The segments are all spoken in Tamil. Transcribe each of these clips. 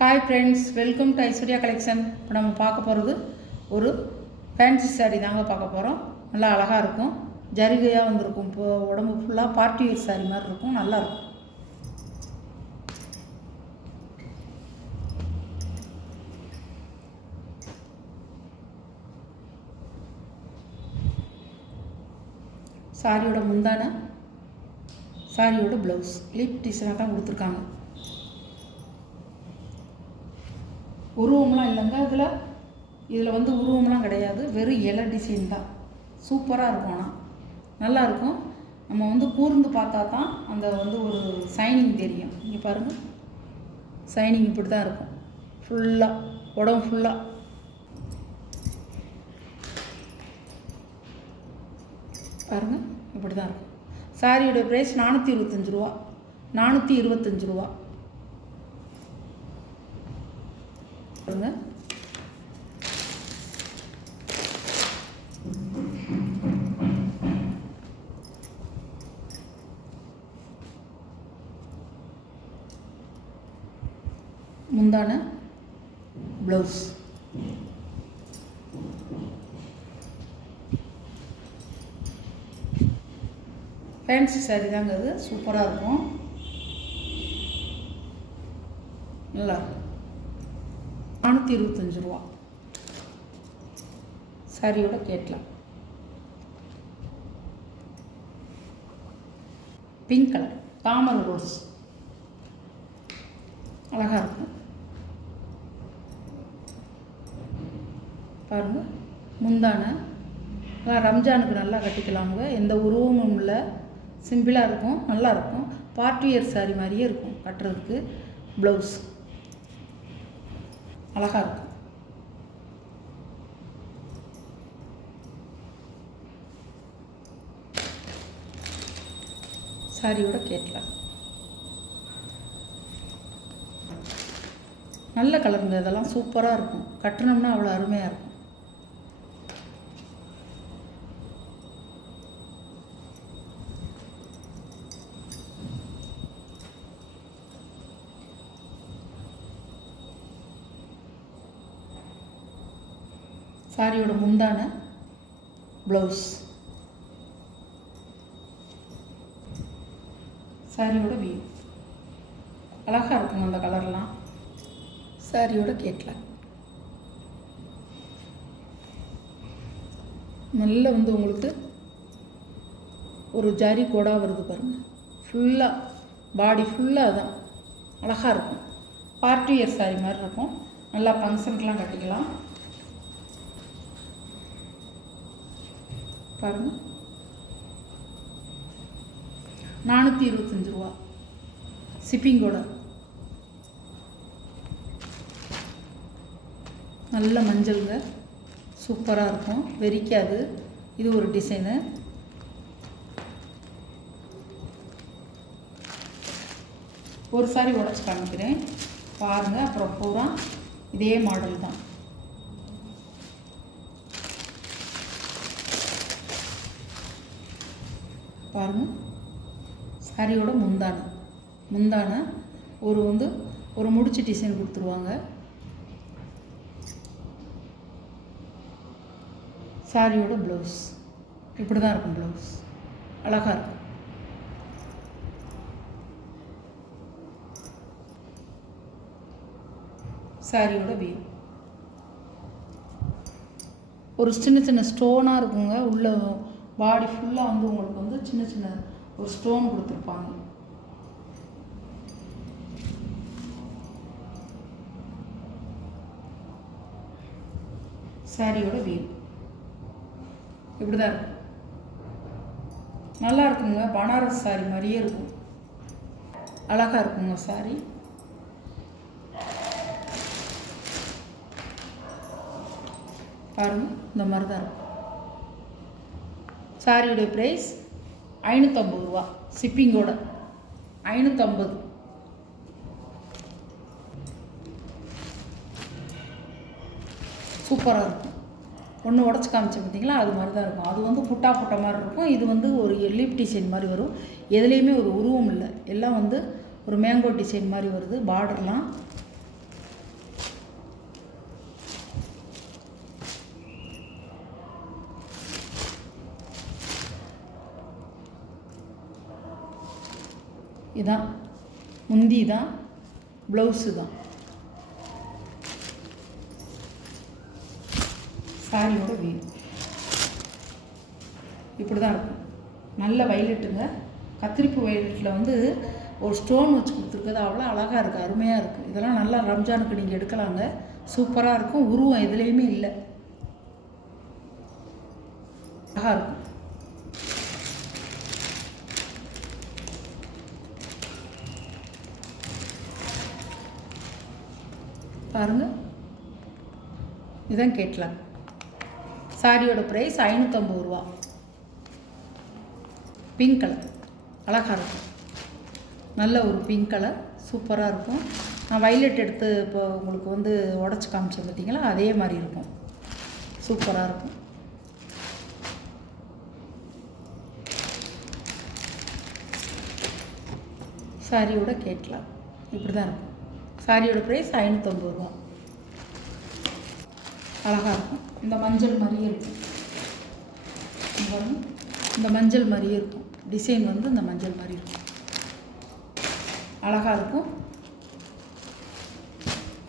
Hi friends, welcome to Aishwarya collection. இப்போ நம்ம பார்க்க போகிறது ஒரு ஃபேன்சி சாரீ தாங்க பார்க்க போகிறோம். நல்லா அழகாக இருக்கும், ஜரிகையாக வந்திருக்கும். இப்போ உடம்பு ஃபுல்லாக பார்ட்டி வேர் சாரீ மாதிரி இருக்கும், நல்லாயிருக்கும். சாரியோட முந்தான, சாரியோட ப்ளவுஸ் லீப் டிசைனாக தான் கொடுத்துருக்காங்க. உருவம்லாம் இல்லைங்க, இதில் வந்து உருவம்லாம் கிடையாது, வெறும் இலை டிசைன் தான். சூப்பராக இருக்கும், ஆனால் நல்லாயிருக்கும். நம்ம வந்து கூர்ந்து பார்த்தா தான் அந்த வந்து ஒரு சைனிங் தெரியும். இங்கே பாருங்கள், சைனிங் இப்படி தான் இருக்கும், ஃபுல்லாக உடம்பு ஃபுல்லாக. பாருங்கள், இப்படி தான் இருக்கும். சாரியோட ப்ரைஸ் 425 ரூபா. 425 ரூபா. பாருங்க, முந்தான ப்ளவுஸ். ஃபேன்சி சாரீ தாங்க, அது சூப்பராக இருக்கும், நல்லா இருக்கும். 425 ரூபா. சாரியோட கேட்கலாம். பிங்க் கலர் தாமரை ரோஸ், அழகாக இருக்கும். பாருங்கள், முந்தான ரம்ஜானுக்கு நல்லா கட்டிக்கலாமுங்க. எந்த உருவமும் இல்லை, சிம்பிளாக இருக்கும், நல்லாயிருக்கும். பார்ட்டி வேர் சாரீ மாதிரியே இருக்கும் கட்டுறதுக்கு. ப்ளவுஸ் அழகாக இருக்கும். சாரியோட கேட்கலாம். நல்ல கலருங்க, இதெல்லாம் சூப்பராக இருக்கும். கட்டணும்னா அவ்வளோ அருமையாக இருக்கும். சாரியோட முந்தான ப்ளவுஸ், சாரியோட வியூ அழகாக இருக்கும். அந்த கலர்லாம் சாரியோட கேட்கலாம். நல்ல வந்து உங்களுக்கு ஒரு ஜரி கோடாக வருது பாருங்கள், ஃபுல்லாக பாடி ஃபுல்லாக தான் அழகாக இருக்கும். பார்ட்டி வேர் சாரீ மாதிரி இருக்கும், நல்லா ஃபங்க்ஷனுக்கெலாம் கட்டிக்கலாம். பாருங்கள், 425 ரூபா ஷிப்பிங்கோட. நல்ல மஞ்சளுங்க, சூப்பராக இருக்கும், வெறிக்காது. இது ஒரு டிசைனு. ஒரு சாரி உடச்சி காமிக்கிறேன் பாருங்கள், அப்புறம் பூரா இதே மாடல் தான். பாருங்கள், சாரியோட முந்தான ஒரு முடிச்சு டிசைன் கொடுத்துருவாங்க. சாரியோட ப்ளவுஸ் இப்படி தான் இருக்கும். ப்ளவுஸ் அழகாக இருக்கும். சாரியோட வியூ ஒரு சின்ன சின்ன ஸ்டோனாக இருக்குங்க. உள்ள பாடி ஃபுல்லாக வந்து உங்களுக்கு வந்து சின்ன சின்ன ஒரு ஸ்டோன் கொடுத்துருப்பாங்க. சாரியோட வியூ இப்படி தான் இருக்கும், நல்லா இருக்குங்க. பனாரஸ் சாரி மாதிரியே இருக்கும், அழகாக இருக்குங்க சாரி. பாருங்கள், இந்த மாதிரி தான் இருக்கும். சாரியோடைய ப்ரைஸ் 550 ரூபா ஷிப்பிங்கோட. 550. சூப்பராக இருக்கும். ஒன்று உடச்சி காமிச்சேன் பார்த்தீங்களா, அது மாதிரி தான் இருக்கும். அது வந்து புட்டா மாதிரி இருக்கும். இது வந்து ஒரு லீப் டிசைன் மாதிரி வரும். எதுலேயுமே ஒரு உருவம் இல்லை, எல்லாம் வந்து ஒரு மேங்கோ டிசைன் மாதிரி வருது. பார்டர்லாம் இதான் முந்தி தான், ப்ளவுஸு தான். சாரியோட வியூ இப்படி தான் இருக்கும். நல்ல வைலட்டுங்க. கத்திரிப்பு வைலட்டில் வந்து ஒரு ஸ்டோன் வச்சு கொடுத்துருக்குது, அவ்வளோ அழகாக இருக்குது, அருமையாக இருக்குது. இதெல்லாம் நல்லா ரம்ஜானுக்கு நீங்கள் எடுக்கலாங்க. சூப்பராக இருக்கும். உருவம் எதுலேயுமே இல்லை, அழகாக இருக்கும். பாருங்கள், இதான் கேட்கலாம். சாரியோட ப்ரைஸ் 550 ரூபா. பிங்க் கலர் அழகாக இருக்கும். நல்ல ஒரு பிங்க் கலர் சூப்பராக இருக்கும். நான் வைலட் எடுத்து இப்போ உங்களுக்கு வந்து உடச்சி காமிச்சேன் பார்த்தீங்களா, அதே மாதிரி இருக்கும். சூப்பராக இருக்கும். சாரியோட கேட்கலாம் இப்படி தான் இருக்கும். சாரியோட ப்ரைஸ் 550 ரூபா. அழகாக இருக்கும். இந்த மஞ்சள் மாதிரியே இருக்கும். இந்த மஞ்சள் மாதிரியே இருக்கும். டிசைன் வந்து இந்த மஞ்சள் மாதிரி இருக்கும். அழகாக இருக்கும்.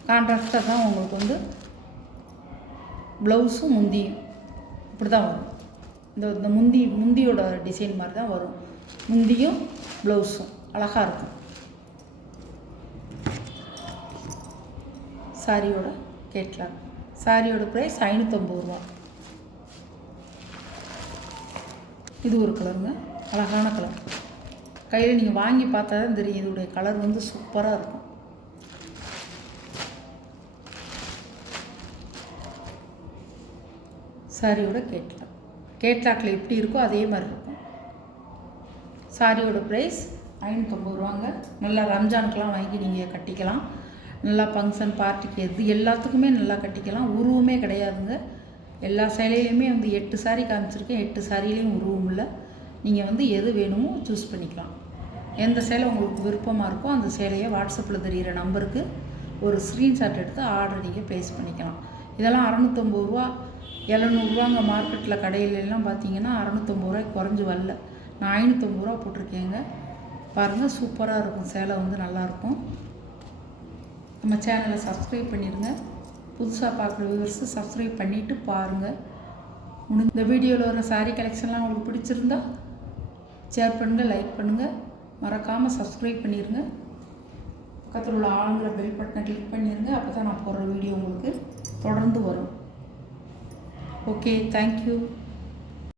கான்ட்ராஸ்டாக தான் உங்களுக்கு வந்து ப்ளவுஸும் முந்தியும் இப்படி தான் வரும். இந்த முந்தியோட டிசைன் மாதிரி தான் வரும். முந்தியும் ப்ளவுஸும் அழகாக இருக்கும். சாரியோட கேட்கலாம். சாரியோட ப்ரைஸ் 550 ரூபா. இது ஒரு கலருங்க, அழகான கலர். கையில் நீங்கள் வாங்கி பார்த்தா தான் தெரியும், இதோடைய கலர் வந்து சூப்பராக இருக்கும். சாரியோட கேட்லாக். கேட்லாக்கில் எப்படி இருக்கோ அதே மாதிரி இருக்கும். சாரியோட ப்ரைஸ் 550 ரூபாங்க. நல்லா ரம்ஜானுக்கெலாம் வாங்கி நீங்கள் கட்டிக்கலாம். நல்லா ஃபங்க்ஷன் பார்ட்டிக்கு எது எல்லாத்துக்குமே நல்லா கட்டிக்கலாம். உருவமே கிடையாதுங்க. எல்லா சேலையிலையுமே வந்து 8 சாரீ காமிச்சிருக்கேன். 8 சாரிலையும் உருவம் இல்லை. நீங்கள் வந்து எது வேணுமோ சூஸ் பண்ணிக்கலாம். எந்த சேலை உங்களுக்கு விருப்பமாக இருக்கோ அந்த சேலையை வாட்ஸ்அப்பில் தெரிகிற நம்பருக்கு ஒரு ஸ்க்ரீன்ஷாட் எடுத்து ஆர்டர் நீங்கள் ப்ளேஸ் பண்ணிக்கலாம். இதெல்லாம் 650 ரூபா 700 ரூபாங்க. மார்க்கெட்டில் கடையிலெல்லாம் பார்த்தீங்கன்னா 650 ரூபாய்க்கு குறைஞ்சி வரல. நான் 550 ரூபா போட்டிருக்கேங்க. பாருங்கள், சூப்பராக இருக்கும். சேலை வந்து நல்லாயிருக்கும். நம்ம சேனலை சப்ஸ்கிரைப் பண்ணிடுங்க. புதுசாக பார்க்குற வியூவர்ஸு சப்ஸ்கிரைப் பண்ணிவிட்டு பாருங்கள். இந்த வீடியோவில் வர சாரீ கலெக்ஷன்லாம் உங்களுக்கு பிடிச்சிருந்தா ஷேர் பண்ணுங்கள், லைக் பண்ணுங்கள். மறக்காமல் சப்ஸ்கிரைப் பண்ணிடுங்க. பக்கத்தில் உள்ள ஆளுங்கிற பெல் பட்டனை கிளிக் பண்ணிடுங்க. அப்போ தான் நான் போடுற வீடியோ உங்களுக்கு தொடர்ந்து வரும். Okay, thank you.